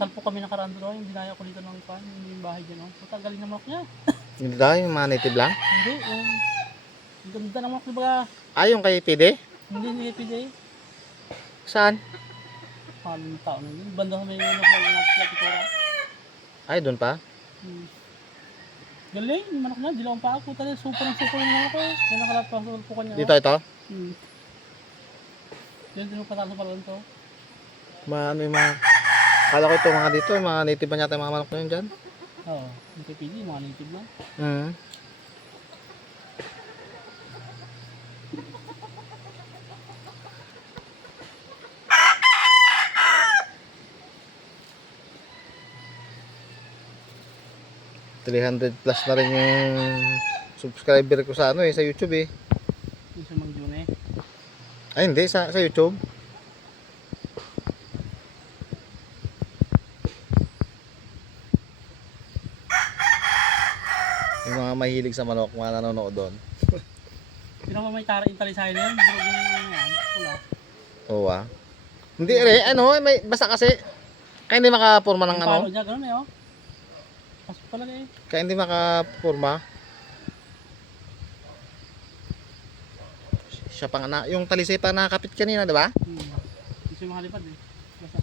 Salpo kami nakaraan doon, yung dinaya ko dito ng pan, yung bahay dyan. Oh. Puta, galing ng manok niya. Hindi daw, yung mga native lang. Hindi, yung ganda ng manok, diba? Yung kay PD? Hindi, hindi PJ. Saan? Paano tao na yun? Banda kami yung manok na natin sa Ay, doon pa? Galing, yung manok niya, dilawang pa ako. Puta, super yung manok ko. Yan nakalat pa sa ulpo kanya. Dito ito? Yan din yung pataso pala nito. Ano yung mga... Kala ko ito mga dito, yung mga native ba yata yung mga manok na yun dyan? Oo, yung kay PJ, mga native lang. Hmm. +300 na rin yung subscriber ko sa sa YouTube eh. Yung sa Mang June eh. Ay hindi, sa YouTube. Yung mga mahilig sa manok, mga nanonood doon. Pero may talisay na yun, pero yung yan, wala. Oo Hindi may basta kasi kaya hindi makapurma ng Yung palo niya, ganun eh oh. Pasok talaga eh. Kaya hindi makapurma. Siya pang yung talisay pa nakakapit kanina, 'di ba? Gusto yung makalipad eh. Basta.